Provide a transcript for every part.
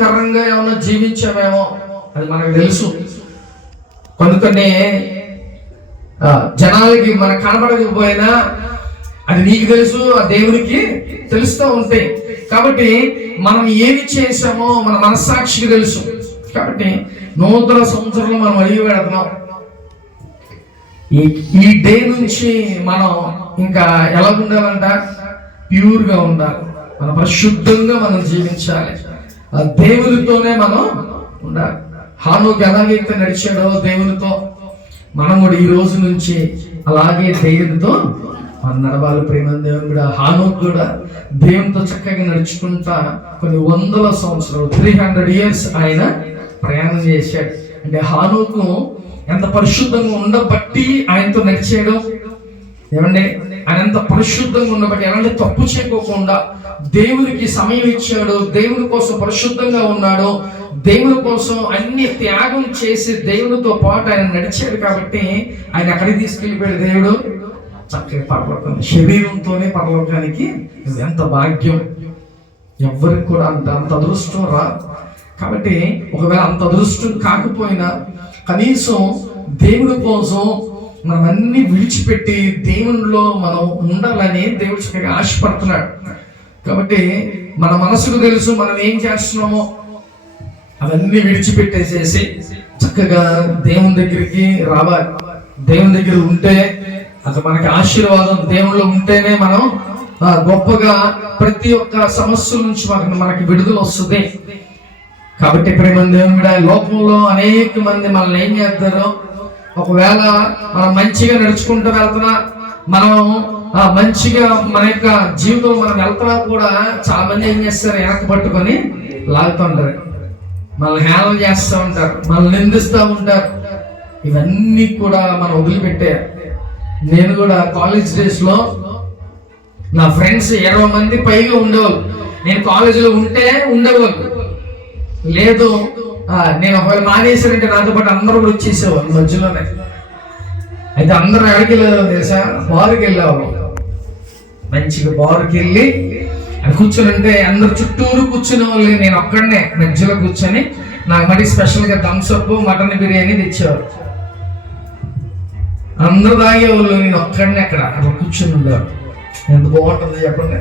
ఆయాసకరంగా ఏమన్నా జీవించామేమో అది మనకు తెలుసు. కొన్ని జనాలకి మనకు కనబడకపోయినా అది నీకు తెలుసు, ఆ దేవునికి తెలుస్తూ ఉంటాయి. కాబట్టి మనం ఏమి చేసామో మన మనస్సాక్షికి తెలుసు. కాబట్టి నూతన సంవత్సరంలో మనం అడిగి పెడుతున్నాం. ఈ డే నుంచి మనం ఇంకా ఎలా ఉండాలంట? ప్యూర్గా ఉండాలి, మనం పరిశుద్ధంగా మనం జీవించాలి, ఆ దేవునితోనే మనం ఉండాలి. హానోకు ఎలాగైతే నడిచాడో దేవునితో, మనం కూడా ఈ రోజు నుంచి అలాగే దేవునితో మనం నడవాలి. ప్రేమ దేవుని కూడా హానోకు కూడా దేవునితో చక్కగా నడుచుకుంటా కొన్ని వందల సంవత్సరాలు 300 years ఆయన ప్రయాణం చేశాడు. అంటే హానోకు ఎంత పరిశుద్ధంగా ఉండబట్టి ఆయనతో నడిచాడు. ఏమండి, ఆయన ఎంత పరిశుద్ధంగా ఉండబట్టి ఎలాంటి తప్పు చేయకోకుండా దేవునికి సమయం ఇచ్చాడు, దేవుని కోసం పరిశుద్ధంగా ఉన్నాడు, దేవుని కోసం అన్ని త్యాగం చేసి దేవునితో పాటు ఆయన నడిచాడు. కాబట్టి ఆయన ఎక్కడికి తీసుకెళ్ళిపోయాడు దేవుడు? చక్కగా పరలోకం, శరీరంతోనే పరలోకానికి. ఎంత భాగ్యం! ఎవ్వరికి కూడా అంత అదృష్టం రా. కాబట్టి ఒకవేళ అంత అదృష్టం కాకపోయినా కనీసం దేవుని కోసం మనం అన్ని విడిచిపెట్టి దేవునిలో మనం ఉండాలని దేవుడు చక్కగా ఆశపడుతున్నాడు. కాబట్టి మన మనసుకు తెలుసు మనం ఏం చేస్తున్నామో అవన్నీ విడిచిపెట్టేసేసి చక్కగా దేవుని దగ్గరికి రావాలి. దేవుని దగ్గర ఉంటే అది మనకి ఆశీర్వాదం. దేవుళ్ళు ఉంటేనే మనం గొప్పగా ప్రతి ఒక్క సమస్య నుంచి మనకి విడుదల వస్తుంది. కాబట్టి ప్రేమ దేవుని కూడా లోకంలో అనేక మంది మనల్ని ఏం చేస్తారు? ఒకవేళ మనం మంచిగా నడుచుకుంటూ వెళ్తున్నా, మనం మంచిగా మన యొక్క జీవితంలో మనం వెళ్తున్నా కూడా చాలా మంది ఏం చేస్తారు? వెనక్కి పట్టుకొని లాగుతుంటారు, మనల్ని హేళన చేస్తూ ఉంటారు, మనల్ని నిందిస్తూ ఉంటారు. ఇవన్నీ కూడా మనం వదిలిపెట్టే. నేను కూడా కాలేజ్ డేస్ లో నా ఫ్రెండ్స్ 20 మంది పైగా ఉండేవాళ్ళు. నేను కాలేజీలో ఉంటే ఉండేవాళ్ళు, లేదు నేను ఒకవేళ మానేసానంటే నాతో పాటు అందరూ కూడా వచ్చేసేవాళ్ళు మధ్యలోనే. అయితే అందరూ ఎక్కడికి వెళ్ళేవాళ్ళు తెలుసా? బార్కి వెళ్ళేవాళ్ళు. మంచిగా బార్కి వెళ్ళి అది కూర్చొని ఉంటే అందరు చుట్టూరు కూర్చునే వాళ్ళు, నేను ఒక్కడనే మధ్యలో కూర్చొని నాకు మరి స్పెషల్గా థమ్స్అప్, మటన్ బిర్యానీ తెచ్చేవారు. అందరూ తాగేవాళ్ళు, నేను ఒక్కడనే అక్కడ కూర్చొని ఉండేవారు. ఎంత బాగుంటుంది చెప్పండి.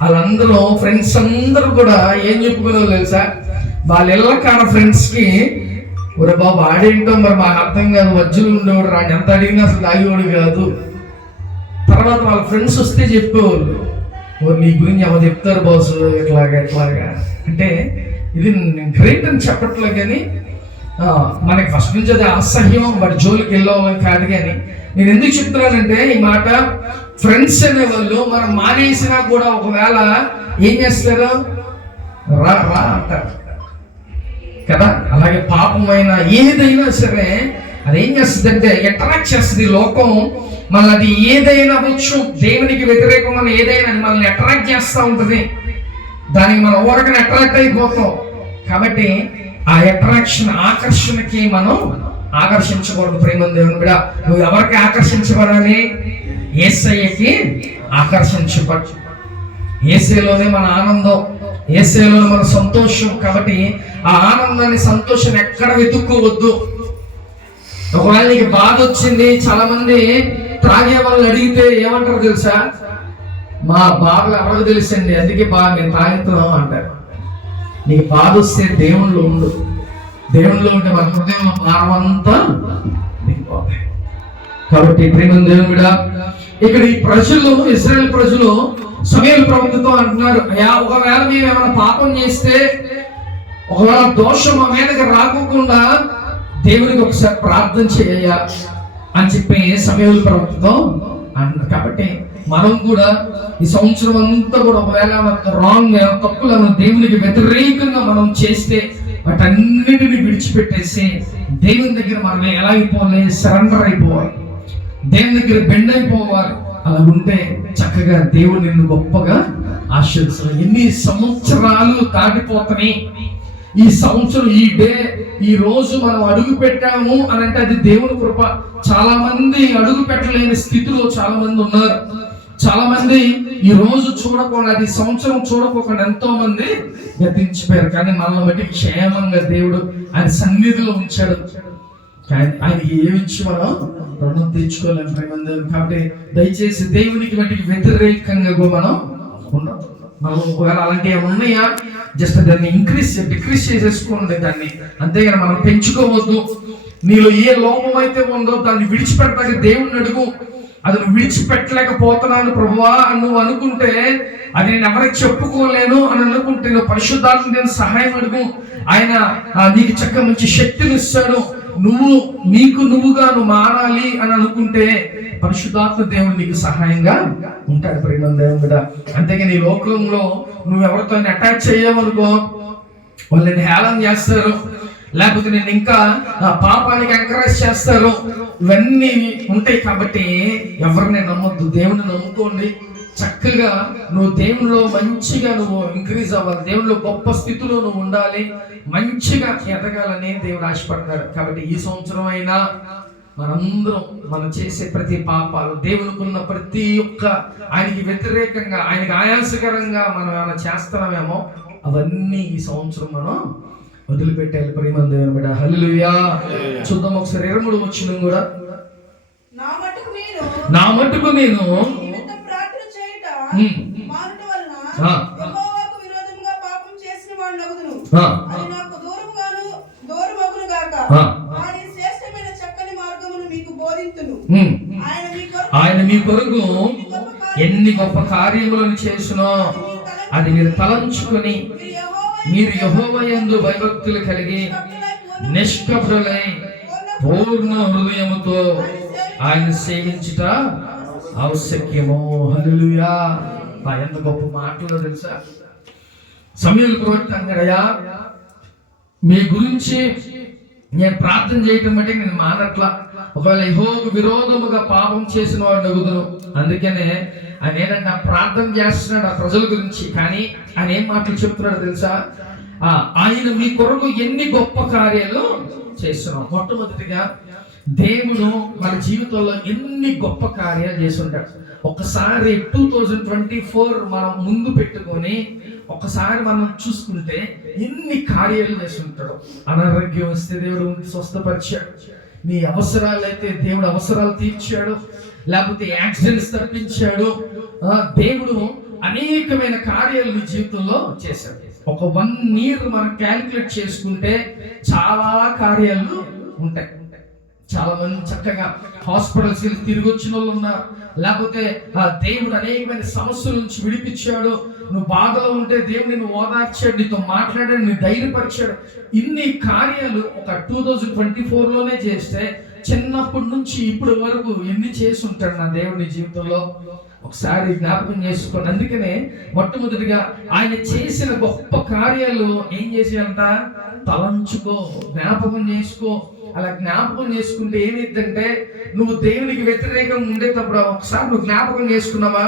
వాళ్ళందరూ ఫ్రెండ్స్ అందరూ కూడా ఏం చెప్పుకునేవాళ్ళు తెలుసా? వాళ్ళ ఇళ్ళ కాడ ఫ్రెండ్స్కి, ఒరే బాబు ఆడేంటో మరి మాకు అర్థం కాదు, మధ్యలో ఉండేవాడు రాడు, ఎంత అడిగినా అసలు తాగేవాడు కాదు. తర్వాత వాళ్ళ ఫ్రెండ్స్ వస్తే చెప్పేవాళ్ళు, నీ గురించి ఎవరు చెప్తారు బాసు ఎట్లాగా అంటే. ఇది గ్రేట్ అని చెప్పట్లే, కానీ మనకి ఫస్ట్ నుంచి అది అసహ్యం, వాడి జోలికి వెళ్ళేవాళ్ళని కాదు. కానీ నేను ఎందుకు చెప్తున్నానంటే ఈ మాట, ఫ్రెండ్స్ అనేవాళ్ళు మనం మానేసినా కూడా ఒకవేళ ఏం చేస్తారు? రా రా అంటారు కదా. అలాగే పాపమైన ఏదైనా సరే అది ఏం చేస్తుంది అంటే అట్రాక్ట్ చేస్తుంది. లోకం మళ్ళీ అది ఏదైనా వచ్చు, దేవునికి వ్యతిరేకమైన ఏదైనా మనల్ని అట్రాక్ట్ చేస్తూ ఉంటుంది. దానికి మనం ఓరకని అట్రాక్ట్ అయిపోతాం. కాబట్టి ఆ అట్రాక్షన్, ఆకర్షణకి మనం ఆకర్షించకూడదు. ప్రేమ దేవుని కూడా నువ్వు ఎవరికి ఆకర్షించబడాలి? యేసయ్యకి ఆకర్షించబడు. యేసయ్యలోనే మన ఆనందం, యేసయ్యలో మన సంతోషం. కాబట్టి ఆ ఆనందాన్ని, సంతోషాన్ని ఎక్కడ వెతుక్కోవద్దు. ఒకవేళ నీకు బాధ వచ్చింది, చాలా మంది త్రాగే వాళ్ళని అడిగితే ఏమంటారు తెలుసా? మా బాధలు ఎవరికి తెలుసండి, అందుకే బాగా మేము తాగుతున్నాం అంటారు. నీకు బాధ వస్తే దేవుళ్ళు ఉండు, దేవుళ్ళు ఉంటే మన హృదయంలో భారమంతా దిగిపోతాయి. కాబట్టి ప్రేమ దేవుని కూడా ఇక్కడ ఈ ప్రజలు, ఇశ్రాయేలు ప్రజలు సమూయేలు ప్రవక్తతో అంటున్నారు, అయ్యా ఒకవేళ మేము ఏమైనా పాపం చేస్తే, ఒకవేళ దోషం మా మీదకి రాకుండా దేవునికి ఒకసారి ప్రార్థన చేయ అని చెప్పి సమూయేలు ప్రవక్తతో అంటున్నారు. కాబట్టి మనం కూడా ఈ సంవత్సరం అంతా కూడా ఒకవేళ రాంగ్ తప్పులను దేవునికి వ్యతిరేకంగా మనం చేస్తే వాటన్నిటిని విడిచిపెట్టేసి దేవుని దగ్గర మనం ఎలా అయిపోవాలి? సరెండర్ అయిపోవాలి, దేవుని దగ్గర బెండ్ అయిపోవాలి. అలా ఉంటే చక్కగా దేవుడు నిన్ను గొప్పగా ఆశీర్వదిస్తాడు. ఎన్ని సంవత్సరాలు దాటిపోతాయి. ఈ సంవత్సరం, ఈ డే, ఈ రోజు మనం అడుగు పెట్టాము అని అంటే అది దేవుని కృప. చాలా మంది అడుగు పెట్టలేని స్థితిలో చాలా మంది ఉన్నారు. చాలా మంది ఈ రోజు చూడకుండా, అది సంవత్సరం చూడకోకుండా ఎంతో మంది గతించిపోయారు. కానీ మనల్ని బట్టి క్షేమంగా దేవుడు ఆయన సన్నిధిలో ఉంచాడు. ఆయనకి ఏమిచ్చి మనం రుణం తీర్చుకోలేము ప్రేమంది. కాబట్టి దయచేసి దేవునికి బట్టి వ్యతిరేకంగా మనం ఉండదు. మనం ఒకవేళ అలాంటి ఏమైనా ఉన్నాయా, జస్ట్ దాన్ని డిక్రీస్ చేసేసుకోండి దాన్ని, అంతేగాని మనం పెంచుకోవద్దు. నీలో ఏ లోపం అయితే ఉందో దాన్ని విడిచిపెట్టాక దేవుణ్ణి అడుగు. అది నువ్వు విడిచిపెట్టలేకపోతున్నాను ప్రభువా నువ్వు అనుకుంటే, అది నేను ఎవరికి చెప్పుకోలేను అని అనుకుంటే, నువ్వు పరిశుద్ధాత్మ దేవుని సహాయం అడుగు. ఆయన నీకు చక్కగా మంచి శక్తిని ఇస్తాడు. నువ్వుగా నువ్వు మారాలి అని అనుకుంటే పరిశుద్ధాత్మ దేవుడు నీకు సహాయంగా ఉంటాడు ప్రేమ దేవుడు. అంతేగాని ఈ లోకంలో నువ్వు ఎవరితో అటాచ్ చేయవనుకో, వాళ్ళు నేను హేళన చేస్తారు, లేకపోతే నేను ఇంకా పాపానికి ఎంకరేజ్ చేస్తారు, ఇవన్నీ ఉంటాయి. కాబట్టి ఎవరిని నమ్మొద్దు, దేవుని నమ్ముకోండి. చక్కగా నువ్వు దేవునిలో మంచిగా నువ్వు ఇంక్రీజ్ అవ్వాలి, దేవునిలో గొప్ప స్థితిలో నువ్వు ఉండాలి, మంచిగా ఎదగాలని దేవుడు ఆశపడతాడు. కాబట్టి ఈ సంవత్సరం అయినా మనందరం మనం చేసే ప్రతి పాపాలు, దేవునికి ఉన్న ప్రతి ఒక్క ఆయనకి వ్యతిరేకంగా, ఆయనకి ఆయాసకరంగా మనం ఏమైనా చేస్తున్నామేమో అవన్నీ ఈ సంవత్సరం మనం వదిలిపెట్టాలి ప్రేమ దేవుని బిడ్డ. హల్లెలూయా. చూద్దాం ఒకసారి 23 వచనం కూడా. నా మట్టుకు నేను ఆయన మీ కొరకు ఎన్ని గొప్ప కార్యములను చేసినో అది మీరు తలంచుకొని మీరు యెహోవా యందు భయభక్తులు కలిగి నిష్కపటులై పూర్ణ హృదయముతో ఆయన సేవించుట ఆవశ్యకము. హల్లెలూయా. ఎంత గొప్ప మాటలో తెలుసా, సమూయేలు ప్రవక్త అన్నాడయ్యా, మీ గురించి నేను ప్రార్థన చేయటం బట్టి నేను మానట్లా, ఒకవేళ యెహోవాకు విరోధముగా పాపం చేసిన వాడు నగుదును. అందుకనే ఆయన ఏదన్నా ప్రార్థన చేస్తున్నాడు ఆ ప్రజల గురించి. కానీ ఆయన ఏం మాటలు చెప్తున్నాడు తెలుసా, ఆయన మీ కొరకు ఎన్ని గొప్ప కార్యాలు చేస్తున్నాం. మొట్టమొదటిగా దేవుడు మన జీవితంలో ఎన్ని గొప్ప కార్యాలు చేసి ఉంటాడు. ఒకసారి 2024 మనం ముందు పెట్టుకొని ఒకసారి మనం చూసుకుంటే ఎన్ని కార్యాలు చేసి ఉంటాడు. అనారోగ్యం వస్తే దేవుడు స్వస్థపరిచాడు, నీ అవసరాలు అయితే దేవుడు అవసరాలు తీర్చాడు, లేకపోతే యాక్సిడెంట్స్ తప్పించాడు. దేవుడు అనేకమైన కార్యాలు నీ జీవితంలో చేశాడు. ఒక 1 year మనం క్యాలిక్యులేట్ చేసుకుంటే చాలా కార్యాలు ఉంటాయి. చాలా మంది చక్కగా హాస్పిటల్స్ తిరిగి వచ్చిన వాళ్ళు ఉన్నారు, లేకపోతే దేవుడు అనేకమైన సమస్యల నుంచి విడిపించాడు. నువ్వు బాధలో ఉంటే దేవుడు నిన్ను ఓదార్చాడు, నీతో మాట్లాడాడు, నీ ధైర్యపరిచాడు. ఇన్ని కార్యాలు ఒక 2024లోనే చేస్తే చిన్నప్పటి నుంచి ఇప్పటి వరకు ఎన్ని చేసి ఉంటాడు నా దేవుడి జీవితంలో. ఒకసారి జ్ఞాపకం చేసుకోండి. అందుకనే మొట్టమొదటిగా ఆయన చేసిన గొప్ప కార్యాలు ఏం చేసేయాలంట, తలంచుకో, జ్ఞాపకం చేసుకో. అలా జ్ఞాపకం చేసుకుంటే ఏమిటంటే, నువ్వు దేవునికి వ్యతిరేకంగా ఉండేటప్పుడు ఒకసారి నువ్వు జ్ఞాపకం చేసుకున్నావా,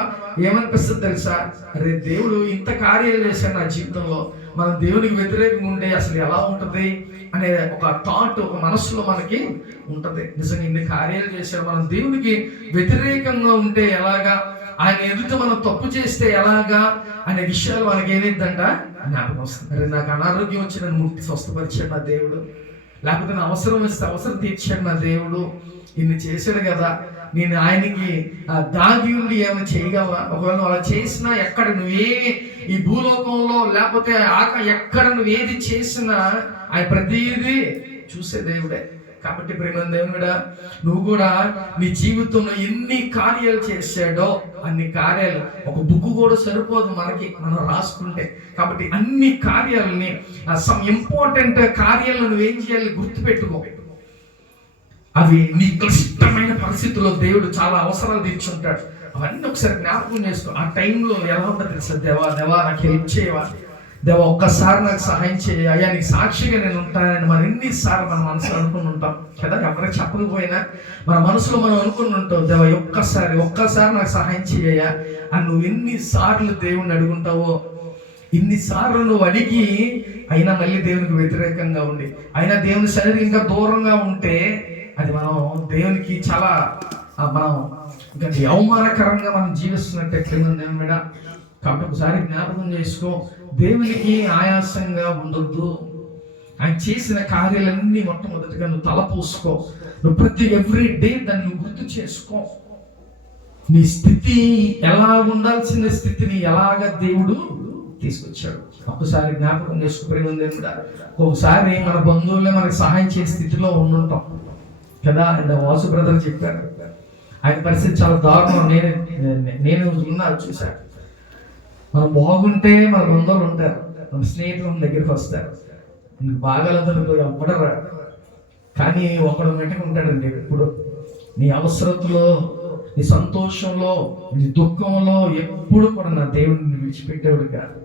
ఏమనిపిస్తుంది తెలుసా, అరే దేవుడు ఇంత కార్యాలు చేశాడు నా జీవితంలో, మనం దేవునికి వ్యతిరేకంగా ఉంటే అసలు ఎలా ఉంటది అనే ఒక థాట్ ఒక మనసులో మనకి ఉంటది. నిజంగా ఇన్ని కార్యాలు చేశాడు, మనం దేవునికి వ్యతిరేకంగా ఉంటే ఎలాగా, ఆయన ఎదుట మనం తప్పు చేస్తే ఎలాగా అనే విషయాలు మనకి ఏమైందంట జ్ఞాపకం వస్తుంది. అరే నాకు అనారోగ్యం వచ్చి నన్ను ముక్తి స్వస్థపరిచాడు నా దేవుడు, లేకపోతే నా అవసరం వస్తే అవసరం తీర్చాడు నా దేవుడు, ఇన్ని చేశాడు కదా, నేను ఆయనకి దాగి ఉండి ఏమైనా చేయగలవా? ఒకవేళ నువ్వు అలా చేసినా, ఎక్కడ నువ్వేమి ఈ భూలోకంలో లేకపోతే ఎక్కడ నువ్వు ఏది చేసినా ఆయన ప్రతిదీ చూసే దేవుడే. కాబట్టి ప్రేమ దేవుడా, నువ్వు కూడా నీ జీవితంలో ఎన్ని కార్యాలు చేశాడో అన్ని కార్యాలు, ఒక బుక్ కూడా సరిపోదు మనకి మనం రాసుకుంటే. కాబట్టి అన్ని కార్యాలని, సమ్ ఇంపార్టెంట్ కార్యాలను నువ్వేం చేయాలి గుర్తుపెట్టుకో. అవి నీ క్లిష్టమైన పరిస్థితుల్లో దేవుడు చాలా అవసరాలు తీర్చుంటాడు. అవన్నీ ఒకసారి జ్ఞాపకం చేసుకో. ఆ టైంలో ఎలా ఉంటుంది తెలుసా, దేవా నాకు హెల్ప్ చేయవా, దేవా ఒక్కసారి నాకు సహాయం చేయ, అయ్యా నీకు సాక్షిగా నేను ఉంటానని మనం ఎన్నిసార్లు మన మనసులో అనుకుని ఉంటాం కదా. ఎవరికి చెప్పకపోయినా మన మనసులో మనం అనుకుని ఉంటాం, దేవా ఒక్కసారి నాకు సహాయం చేయ అని నువ్వు ఎన్నిసార్లు దేవుణ్ణి అడుగుంటావో. ఇన్నిసార్లు నువ్వు అడిగి అయినా మళ్ళీ దేవునికి వ్యతిరేకంగా ఉండి, అయినా దేవుని సన్నిధి ఇంకా దూరంగా ఉంటే అది మనం దేవునికి చాలా మనం ఇంకా అది అవమానకరంగా మనం జీవిస్తున్నట్టు ఎట్లుంది మేడ. కాబట్టి ఒకసారి జ్ఞాపకం చేసుకో, దేవునికి ఆయాసంగా ఉండొద్దు. ఆయన చేసిన కార్యాలన్నీ మొట్టమొదటిగా నువ్వు తలపోసుకో. నువ్వు ప్రతి ఎవ్రీ డే దాన్ని నువ్వు గుర్తు చేసుకో. నీ స్థితి ఎలా ఉండాల్సిన స్థితిని ఎలాగ దేవుడు తీసుకొచ్చాడు ఒకసారి జ్ఞాపకం చేసుకుని కూడా. ఒకసారి మన బంధువులే మనకు సహాయం చేసే స్థితిలో ఉండుంటాం కదా. వాసు బ్రదర్ చెప్పారు, ఆయన పరిస్థితి చాలా దారుణం. నేను చూశాను. మనం బాగుంటే మన బంధువులు ఉంటారు, మన స్నేహితులు మన దగ్గరికి వస్తారు. నీకు బాగాలేదనుకో ఎవ్వడరా, కానీ ఒకడు వెంటనే ఉంటాడండి. ఎప్పుడు నీ అవసరతలో, నీ సంతోషంలో, నీ దుఃఖంలో ఎప్పుడు కూడా నా దేవుడిని విడిచిపెట్టేవాడు కాదు.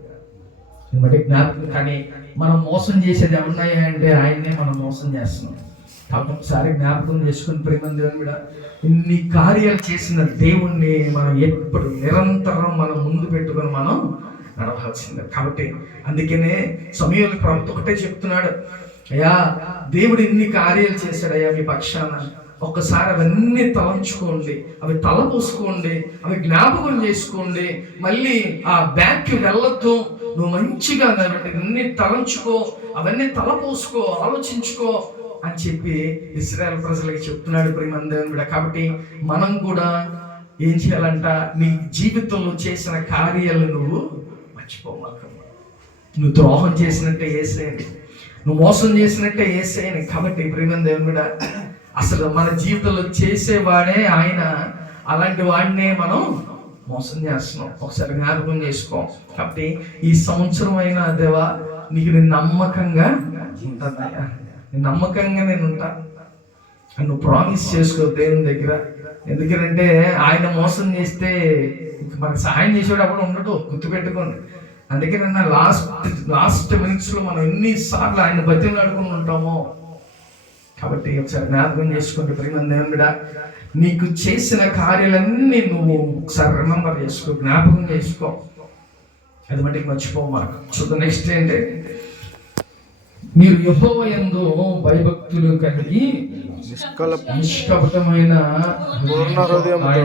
బట్టి జ్ఞాపకం. కానీ మనం మోసం చేసేది ఎవరున్నాయా అంటే ఆయన్నే మనం మోసం చేస్తున్నాం. కాబట్టి ఒకసారి జ్ఞాపకం చేసుకుని ప్రేమ దేవుని కూడా ఇన్ని కార్యాలు చేసిన దేవుణ్ణి మనం ఎప్పుడు నిరంతరం మనం ముందు పెట్టుకొని మనం నడవాల్సిందే. కాబట్టి అందుకనే సమయంలో ప్రభుత్వం ఒకటే చెప్తున్నాడు, అయ్యా దేవుడు ఇన్ని కార్యాలు చేశాడయ్యా మీ పక్షాన, ఒక్కసారి అవన్నీ తలంచుకోండి, అవి తలపోసుకోండి, అవి జ్ఞాపకం చేసుకోండి. మళ్ళీ ఆ బ్యాక్కి వెళ్ళొద్దు. నువ్వు మంచిగా అన్ని తలంచుకో, అవన్నీ తలపోసుకో, ఆలోచించుకో అని చెప్పి ఇశ్రాయేలు ప్రజలకి చెప్తున్నాడు ప్రియమందేవుని కూడా. కాబట్టి మనం కూడా ఏం చేయాలంట, నీ జీవితంలో చేసిన కార్యాలు నువ్వు మర్చిపోమాక. నువ్వు ద్రోహం చేసినట్టే యేసేయండి, నువ్వు మోసం చేసినట్టే యేసేయండి. కాబట్టి ప్రియమందేవుని కూడా అసలు మన జీవితంలో చేసేవాడే ఆయన, అలాంటి వాడినే మనం మోసం చేస్తున్నాం. ఒకసారి జ్ఞాపకం చేసుకో. కాబట్టి ఈ సంవత్సరం అయినా దేవా నీకు నేను నమ్మకంగా ఉంటానయ్యా, నమ్మకంగా నేను ఉంటా అని నువ్వు ప్రామిస్ చేసుకో దేవుని దగ్గర. ఎందుకంటే ఆయన మోసం చేస్తే మనకు సహాయం చేసేటప్పుడు ఉండడు, గుర్తుపెట్టుకోండి. అందుకే నిన్న లాస్ట్ మినిట్స్ లో మనం ఎన్నిసార్లు ఆయన బతిని అడుగుని ఉంటామో. కాబట్టి ఒకసారి జ్ఞాపకం చేసుకోండి ప్రియమైన దేవుడా, నీకు చేసిన కార్యాలన్నీ నువ్వు ఒకసారి రిమెంబర్ చేసుకో, జ్ఞాపకం చేసుకో. అది మటుకు మర్చిపోమా. చూద్దాం నెక్స్ట్ ఏంటి, మీరు యెహోవా యందు భయభక్తులు కలిగి నిష్కపటమైన పూర్ణ హృదయంతో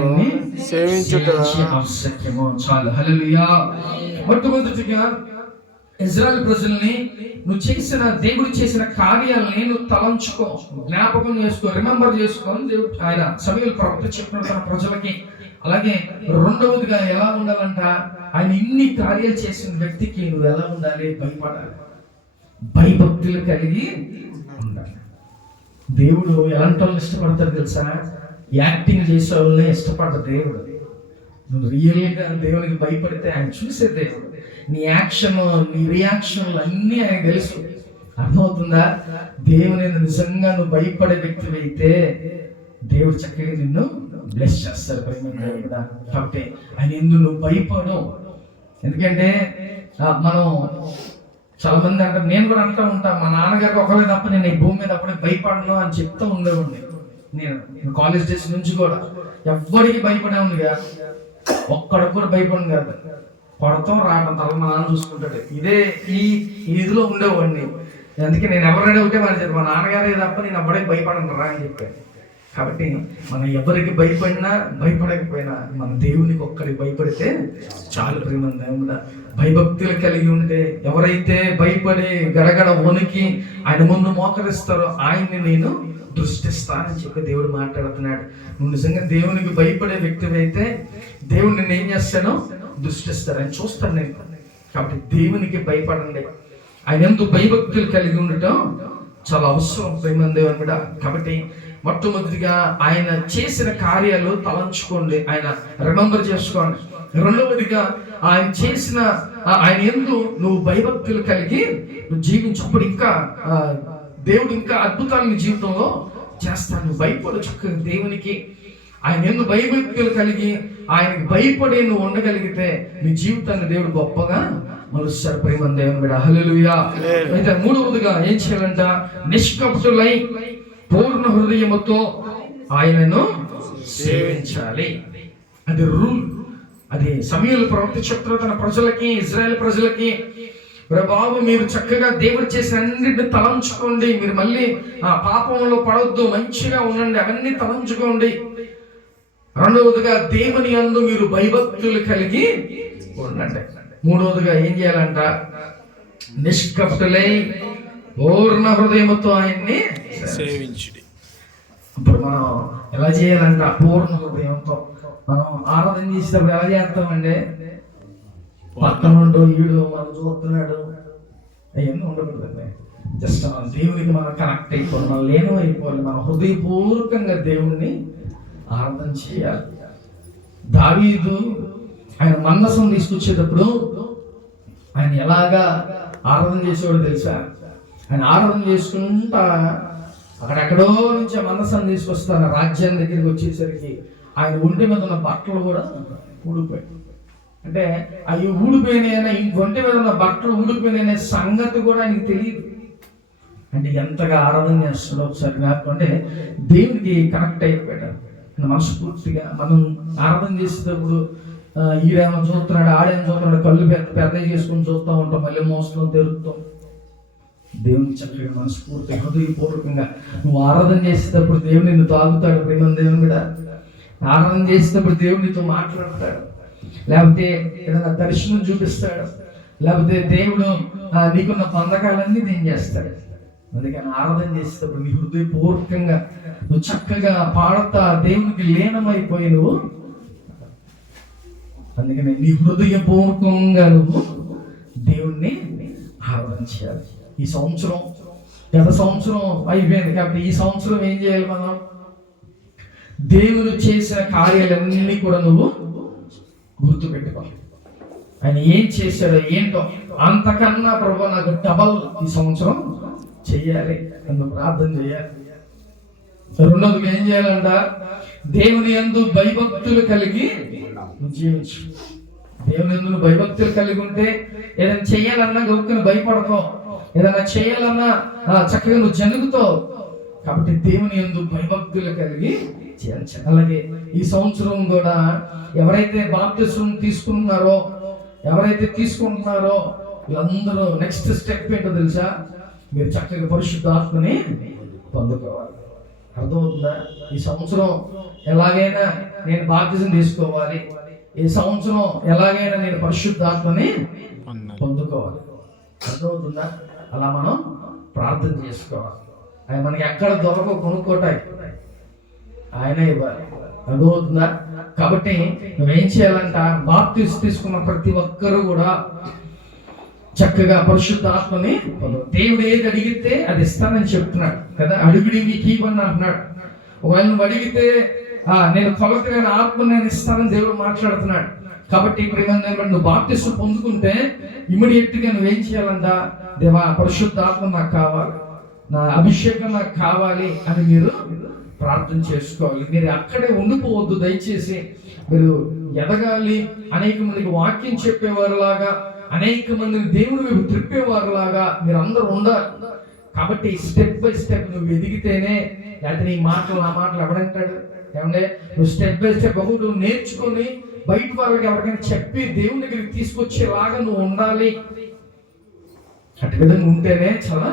సేవించుట ఆవశ్యకము. చాలు. హల్లెలూయా. మొట్టమొదటిగా ఇశ్రాయేలు ప్రజల్ని నువ్వు చేసిన, దేవుడు చేసిన కార్యాలని నువ్వు తలంచుకో, జ్ఞాపకం చేసుకో, రిమెంబర్ చేసుకో. దేవుడు ఆయన సమూయేలు ప్రవక్త చెప్పిన తన ప్రజలకి. అలాగే రెండవదిగా ఎలా ఉండాలంట, ఆయన ఇన్ని కార్యాలు చేసిన వ్యక్తికి నువ్వు ఎలా ఉండాలి, భయపడాలి, భయభక్తులు కలిగి ఉండాలి. దేవుడు ఎలాంటి వాళ్ళని ఇష్టపడతాడు తెలుసా? యాక్టింగ్ చేసే వాళ్ళని ఇష్టపడతాడు దేవుడు. నువ్వు రియల్గా దేవునికి భయపడితే ఆయన చూసే దేవుడు. నీ యాక్షన్, నీ రియాక్షన్లు అన్నీ ఆయన తెలుసు. అర్థమవుతుందా? దేవుని నిజంగా నువ్వు భయపడే వ్యక్తి అయితే దేవుడు చక్కగా నిన్ను బ్లెస్ చేస్తాడు ప్రేమ కూడా. కాబట్టి ఆయన ఎందుకు నువ్వు భయపడు. ఎందుకంటే మనం చాలా మంది అంటారు, నేను కూడా అంటూ ఉంటా, మా నాన్నగారికి ఒకవేళ తప్ప నేను ఈ భూమి మీద అప్పుడే భయపడను అని చెప్తూ ఉండేవాడిని. నేను కాలేజ్ డేస్ నుంచి కూడా ఎవ్వడికి భయపడే ఉంది కాదు, ఒక్కడికి కూడా భయపడి కాదు. కొడతాం రావడం తల మా నాన్న చూసుకుంటాడు. ఈ ఇదిలో ఉండేవాడిని. అందుకే నేను ఎవరైనా ఒకటే మన చెప్పి, మా నాన్నగారే తప్ప నేను ఎవ్వడికి భయపడను రా అని చెప్పాను. కాబట్టి మనం ఎవరికి భయపడినా భయపడకపోయినా మన దేవునికి ఒక్కరికి భయపడితే చాలు ప్రేమ దేవుడా. భయభక్తులు కలిగి ఉంటే, ఎవరైతే భయపడి గడగడ వణికి ఆయన ముందు మోకరిస్తారో ఆయన్ని నేను దృష్టిస్తానని చెప్పి దేవుడు మాట్లాడుతున్నాడు. నువ్వు నిజంగా దేవునికి భయపడే వ్యక్తి అయితే దేవుడు నేను ఏం చేస్తానో దృష్టిస్తాను, ఆయన చూస్తాను నేను. కాబట్టి దేవునికి భయపడండి, ఆయన ఎందుకు భయభక్తులు కలిగి ఉండటం చాలా అవసరం ప్రేమ దేవుడా. కాబట్టి మొట్టమొదటిగా ఆయన చేసిన కార్యాలు తలంచుకోండి, ఆయన రిమెంబర్ చేసుకోండి. రెండవదిగా ఆయన చేసిన, ఆయన యందు నువ్వు భయభక్తులు కలిగి నువ్వు జీవించప్పుడు ఇంకా దేవుడు ఇంకా అద్భుతాలు నీ జీవితంలో చేస్తాను. నువ్వు భయపడు చక్కగా దేవునికి. ఆయన యందు భయభక్తులు కలిగి ఆయనకి భయపడి నువ్వు ఉండగలిగితే నీ జీవితాన్ని దేవుడు గొప్పగా మలుస్తారు ప్రేమ దేవుడా. హల్లెలూయా. అయితే మూడవదిగా ఏం చేయాలంట, నిష్కపటులై పూర్ణ హృదయముతో ఆయనను సేవించాలి. అది రూల్. అది సమూయేలు ప్రవక్త చెప్తున్న తన ప్రజలకి, ఇశ్రాయేలు ప్రజలకి, బాబు మీరు చక్కగా దేవుడు చేసిన అన్నిటిని తలంచుకోండి, మీరు మళ్ళీ ఆ పాపంలో పడవద్దు, మంచిగా ఉండండి, అవన్నీ తలంచుకోండి. రెండవదిగా దేవుని యందు మీరు భయభక్తులు కలిగి ఉండండి. మూడవదిగా ఏం చేయాలంట? నిష్కపటులై పూర్ణ హృదయముతో ఆయన్ని సేవించుడి. ఇప్పుడు మనం ఎలా చేయాలంట? పూర్ణ హృదయంతో. మనం ఆరాధన చేసేటప్పుడు ఎలా చేస్తామండి? పక్కన ఉండు ఈడు మనం చూస్తున్నాడు అవన్నీ ఉండకూడదండి. జస్ట్ మనం దేవునికి మనం కనెక్ట్ అయిపోవాలి, మనం లీనం అయిపోవాలి, మనం హృదయపూర్వకంగా దేవుణ్ణి ఆరాధన చేయాలి. దావీదు ఆయన మందసం తీసుకొచ్చేటప్పుడు ఆయన ఎలాగా ఆరాధన చేసేవాడు తెలుసా? ఆయన ఆరాధన చేసుకుంటా అక్కడెక్కడో నుంచి ఆ మందసం తీసుకొస్తాను రాజ్యం దగ్గరికి వచ్చేసరికి ఆయన ఒంటి మీద ఉన్న బట్టలు కూడా ఊడిపోయాయి. అంటే అవి ఊడిపోయినాయనే, ఒంటి మీద ఉన్న బట్టలు ఊడిపోయినాయనే సంగతి కూడా ఆయనకి తెలియదు. అంటే ఎంతగా ఆరాధన చేస్తుందో ఒకసారి కాకుంటే దేవునికి కనెక్ట్ అయిపోయాడు. మనస్ఫూర్తిగా మనం ఆరాధన చేసేటప్పుడు ఈడేమో చూస్తున్నాడు, ఆడేమో చూస్తున్నాడు, కళ్ళు పెద్ద చేసుకుని చూస్తూ ఉంటాం, మళ్ళీ మోస్తాం, తెరుస్తాం. దేవుని చక్కగా మనస్ఫూర్తిగా హృదయపూర్వకంగా నువ్వు ఆరాధన చేసేటప్పుడు దేవుడు నిన్ను తాగుతాడు. ప్రేమ దేవుని కూడా ఆరాధన చేసేటప్పుడు దేవుడు నీతో మాట్లాడతాడు, లేకపోతే ఏదైనా దర్శనం చూపిస్తాడు, లేకపోతే దేవుడు నీకున్న బంధకాలన్నీ నేను చేస్తాడు. అందుకని ఆరాధన చేసేటప్పుడు నీ హృదయపూర్వకంగా నువ్వు చక్కగా పాడతా దేవునికి లీనమైపోయి నువ్వు, అందుకని నీ హృదయపూర్వకంగా నువ్వు దేవుణ్ణి ఆరాధన చేయాలి. ఈ సంవత్సరం, గత సంవత్సరం అయిపోయింది కాబట్టి ఈ సంవత్సరం ఏం చేయాలి? మనం దేవుడు చేసిన కార్యాలన్నీ కూడా నువ్వు గుర్తుపెట్టుకోవాలి. ఆయన ఏం చేశాడో ఏంటో అంతకన్నా ప్రభు నాకు డబల్ ఈ సంవత్సరం చెయ్యాలి అని ప్రార్థన చేయాలి. రెండోది ఏం చేయాలంట? దేవుని యందు భయభక్తులు కలిగి జీవించు. దేవుని యందు భయభక్తులు కలిగి ఉంటే ఏదైనా చెయ్యాలన్నా గొప్పని భయపడతావు, ఏదైనా చేయాలన్నా చక్కగా నువ్వు జరుగుతావు. కాబట్టి దేవుని యందు భయభక్తులు కలిగి చేయించాలి. అలాగే ఈ సంవత్సరం కూడా ఎవరైతే బాప్తిస్మం తీసుకుంటున్నారో, ఎవరైతే తీసుకుంటున్నారో వీళ్ళందరూ నెక్స్ట్ స్టెప్ ఏంటో తెలుసా? మీరు చక్కగా పరిశుద్ధాత్మని పొందుకోవాలి. అర్థమవుతుందా? ఈ సంవత్సరం ఎలాగైనా నేను బాప్తిజం తీసుకోవాలి, ఈ సంవత్సరం ఎలాగైనా నేను పరిశుద్ధాత్మని పొందుకోవాలి. అర్థమవుతుందా? అలా మనం ప్రార్థన చేసుకోవాలి. ఆయన మనకి ఎక్కడ దొరకో కొనుక్కోటాయి ఆయనే ఇవ్వాలి. అర్థమవుతుందా? కాబట్టి నువ్వేం చేయాలంట? బాప్తిసం తీసుకున్న ప్రతి ఒక్కరూ కూడా చక్కగా పరిశుద్ధాత్మని దేవుడు ఏది అడిగితే అది ఇస్తానని చెప్తున్నాడు కదా. అడుగుడి మీకు ఇవ్వని అంటున్నాడు. ఒకవేళ నువ్వు అడిగితే నేను కొలతగా ఆత్మ నేను ఇస్తానని దేవుడు మాట్లాడుతున్నాడు. కాబట్టి ఇప్పుడు నువ్వు బాప్తిసం పొందుకుంటే ఇమ్మీడియట్ గా నువ్వేం చేయాలంట? దేవా పరిశుద్ధాత్మ నాకు కావాలి, నా అభిషేకం నాకు కావాలి అని మీరు ప్రార్థన చేసుకోవాలి. మీరు అక్కడే ఉండిపోవద్దు దయచేసి. మీరు ఎదగాలి, అనేక మందికి వాక్యం చెప్పేవారులాగా, అనేక మందిని దేవుని వైపు త్రిప్పేవారులాగా మీరు అందరూ ఉండాలి. కాబట్టి స్టెప్ బై స్టెప్ నువ్వు ఎదిగితేనే, లేకపోతే నీ మాటలు నా మాటలు ఎవడంటాడు? ఏమంటే నువ్వు స్టెప్ బై స్టెప్ ఒకటి నువ్వు నేర్చుకొని బయట వాళ్ళకి ఎవరికైనా చెప్పి దేవుని దగ్గరికి తీసుకొచ్చేలాగా నువ్వు ఉండాలి. అటు విధంగా ఉంటేనే చాలా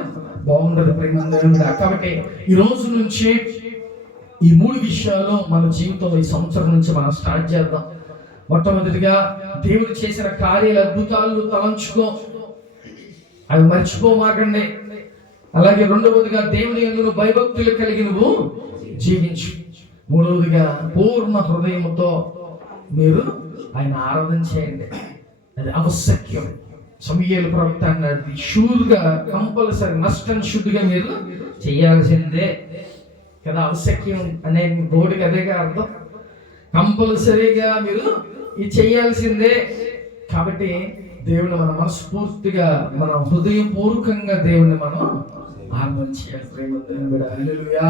బాగుంటది ప్రేమ. కాబట్టి ఈ రోజు నుంచి ఈ 3 విషయాలు మన జీవితంలో ఈ సంవత్సరం నుంచి మనం స్టార్ట్ చేద్దాం. మొట్టమొదటిగా దేవుడు చేసిన కార్యాలు, అద్భుతాలు తలంచుకో, అవి మర్చిపోమాకండి. అలాగే రెండవదిగా దేవుని యందు భయభక్తులు కలిగి నువ్వు జీవించు. మూడవదిగా పూర్ణ హృదయంతో మీరు ఆయన ఆరాధన చేయండి. అది ఆవశ్యకం. సమూయేలు ప్రవక్త అన్నది షూర్గా కంపల్సరీ మస్ట్ అండ్ షుడ్గా మీరు చేయాల్సిందే కదా. ఆవశ్యకం అనే బోర్డుకి అదేగా అర్థం. కంపల్సరీగా మీరు ఇది చేయాల్సిందే. కాబట్టి దేవుని మన మనస్ఫూర్తిగా, మన హృదయపూర్వకంగా దేవుని మనం ఆరాధన చేయాలి. ప్రేమ హల్లెలూయా.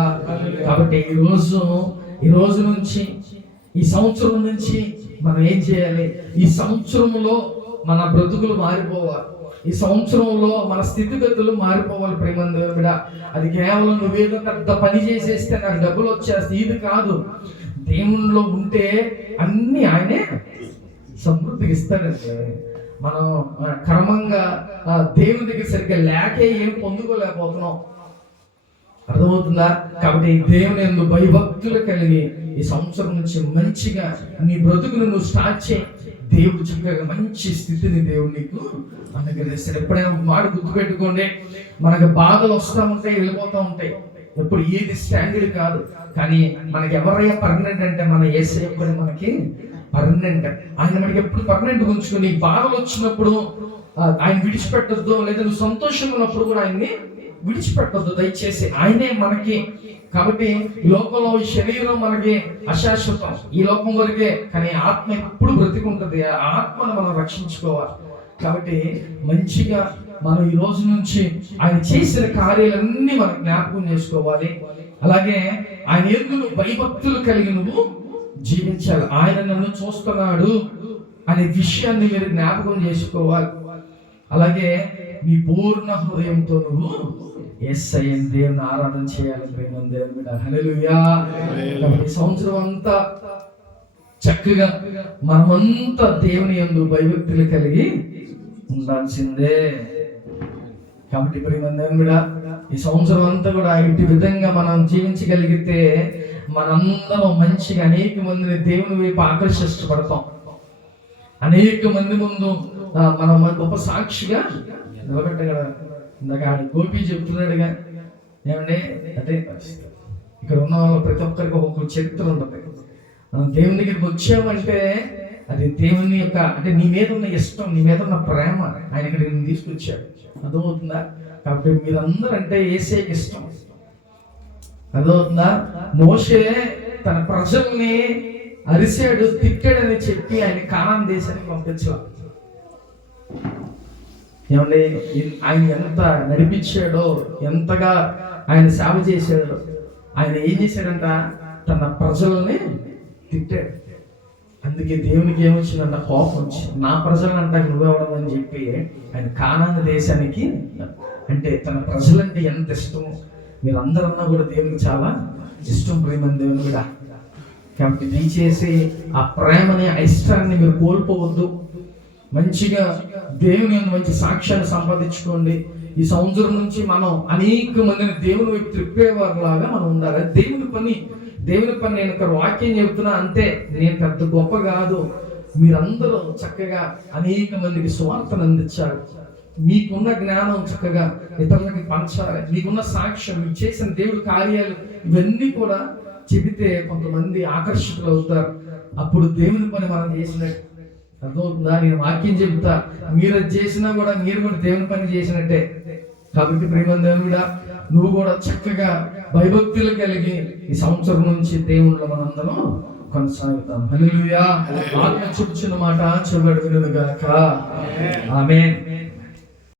కాబట్టి ఈ రోజు నుంచి, ఈ సంవత్సరం నుంచి మనం ఏం చేయాలి? ఈ సంవత్సరంలో మన బ్రతుకులు మారిపోవాలి. ఈ సంవత్సరంలో మన స్థితిగతులు మారిపోవాలి. ప్రేమ దేవుడా, అది కేవలం నువ్వేదో పెద్ద పని చేసేస్తే నాకు డబ్బులు వచ్చేస్తాయి ఇది కాదు. దేవునిలో ఉంటే అన్ని ఆయనే సమృద్ధికి ఇస్తాడంటే మనం క్రమంగా దేవుని దగ్గర సరిగ్గా లేకే ఏం పొందుకోలేకపోతున్నాం. అర్థమవుతుందా? కాబట్టి దేవుని యందు భయభక్తులు కలిగి ఈ సంవత్సరం నుంచి మంచిగా నీ బ్రతుకును నువ్వు స్టార్ట్ చేయి. దేవుడు చక్కగా మంచి స్థితిని దేవుడు నీకు అనుగ్రహిస్తాడు. ఎప్పుడైనా మాట గుర్తుపెట్టుకోండి, మనకు బాధలు వస్తూ ఉంటాయి, వెళ్ళిపోతూ ఉంటాయి. ఎప్పుడు ఏది స్టాండర్డ్ కాదు, కానీ మనకి ఎవరైనా పర్మనెంట్ అంటే మన యేసయ్య కూడా మనకి పర్మనెంట్. ఆయన మనకి ఎప్పుడు పర్మనెంట్ ఉంచుకుని బాధలు వచ్చినప్పుడు ఆయన విడిచిపెట్టద్దు, లేదా నువ్వు సంతోషంగా ఉన్నప్పుడు కూడా ఆయన్ని విడిచిపెట్టద్దు దయచేసి. ఆయనే మనకి. కాబట్టి ఈ లోకంలో ఈ శరీరం మనకి అశాశ్వతం, ఈ లోకం వరకే, కానీ ఆత్మ ఎప్పుడు బ్రతికుంటది. ఆ ఆత్మను మనం రక్షించుకోవాలి. కాబట్టి మంచిగా మనం ఈ రోజు నుంచి ఆయన చేసిన కార్యాలన్నీ మనం జ్ఞాపకం చేసుకోవాలి. అలాగే ఆయన యందు భయభక్తులు కలిగి నువ్వు జీవించాలి. ఆయన నన్ను చూస్తున్నాడు అనే విషయాన్ని మీరు జ్ఞాపకం చేసుకోవాలి. అలాగే మీ పూర్ణ హృదయంతో నువ్వు యేసయ్య దేవుని ఆరాధన చేయాలి. ప్రేమ దేవుని హల్లెలూయా. ఈ సంవత్సరం అంతా చక్కగా మనమంతా దేవుని యందు భయభక్తులు కలిగి ఉండాల్సిందే. కాబట్టి ప్రేమ దేవుని ఈ సంవత్సరం అంతా కూడా ఇటు విధంగా మనం జీవించగలిగితే మనందరం మంచిగా అనేక మందిని దేవుని వైపు ఆకర్షిష్టపడతాం. అనేక మంది ముందు మనం గొప్ప సాక్షిగా నిలబెట్టగల. ఇందాక గోపి చెప్తున్నాడుగా, ఏమంటే అంటే ఇక్కడ ఉన్న వాళ్ళ ప్రతి ఒక్కరికి ఒక్కొక్క చరిత్ర ఉంటుంది. మనం దేవుని దగ్గరికి వచ్చామంటే అది దేవుని యొక్క అంటే నీ మీద ఉన్న ఇష్టం, నీ మీద ఉన్న ప్రేమ ఆయన ఇక్కడ నేను తీసుకొచ్చాడు. అర్థమవుతుందా? కాబట్టి మీరందరూ అంటే యేసయ్యకి ఇష్టం. అర్థమవుతుందా? మోషే తన ప్రజల్ని అరిశాడు, తిట్టాడని చెప్పి ఆయన కానాను దేశానికి పంపించాడు. ఏమంటే ఆయన ఎంత నడిపించాడో, ఎంతగా ఆయన సేవ చేశాడో. ఆయన ఏం చేశాడంట, తన ప్రజల్ని తిట్టాడు. అందుకే దేవునికి ఏమొచ్చిందంట, కోపం వచ్చింది. నా ప్రజలను అంట నువ్వెవడం అని చెప్పి ఆయన కానాను దేశానికి, అంటే తన ప్రజలంటే ఎంత ఇష్టమో. మీరందరన్నా కూడా దేవునికి చాలా ఇష్టం. ప్రేమ దేవుని కూడా. కాబట్టి దయచేసి ఆ ప్రేమని, ఆ ఇష్టాన్ని మీరు కోల్పోవద్దు. మంచిగా దేవుని మంచి సాక్ష్యాన్ని సంపాదించుకోండి. ఈ సంవత్సరం నుంచి మనం అనేక మందిని దేవుని వైపు త్రిప్పేవారిలాగా మనం ఉండాలి. దేవుని పని నేను ఇక్కడ వాక్యం చెప్తున్నా అంతే, నేను పెద్ద గొప్ప కాదు. మీరందరూ చక్కగా అనేక మందికి సువార్తను అందించాలి. మీకున్న జ్ఞానం చక్కగా ఇతరులకి పంచాలి. మీకున్న సాక్ష్యం, మీకు చేసిన దేవుడి కార్యాలు ఇవన్నీ కూడా చెబితే కొంతమంది ఆకర్షితులు అవుతారు. అప్పుడు దేవుని పని మనం చేసినట్టు. అర్థమవుతుందా? నేను వాక్యం చెబుతా, మీరు అది చేసినా కూడా మీరు కూడా దేవుని పని చేసినట్టే. కాబట్టి ప్రేమ దేవుడా, నువ్వు కూడా చక్కగా భయభక్తులు కలిగి ఈ సంవత్సరం నుంచి దేవుళ్ళ మనందరం కొనసాగుతాం. హల్లెలూయా. ఆత్మ చెప్పుచున్న మాట చెబుడు వినుగాక. ఆమేన్.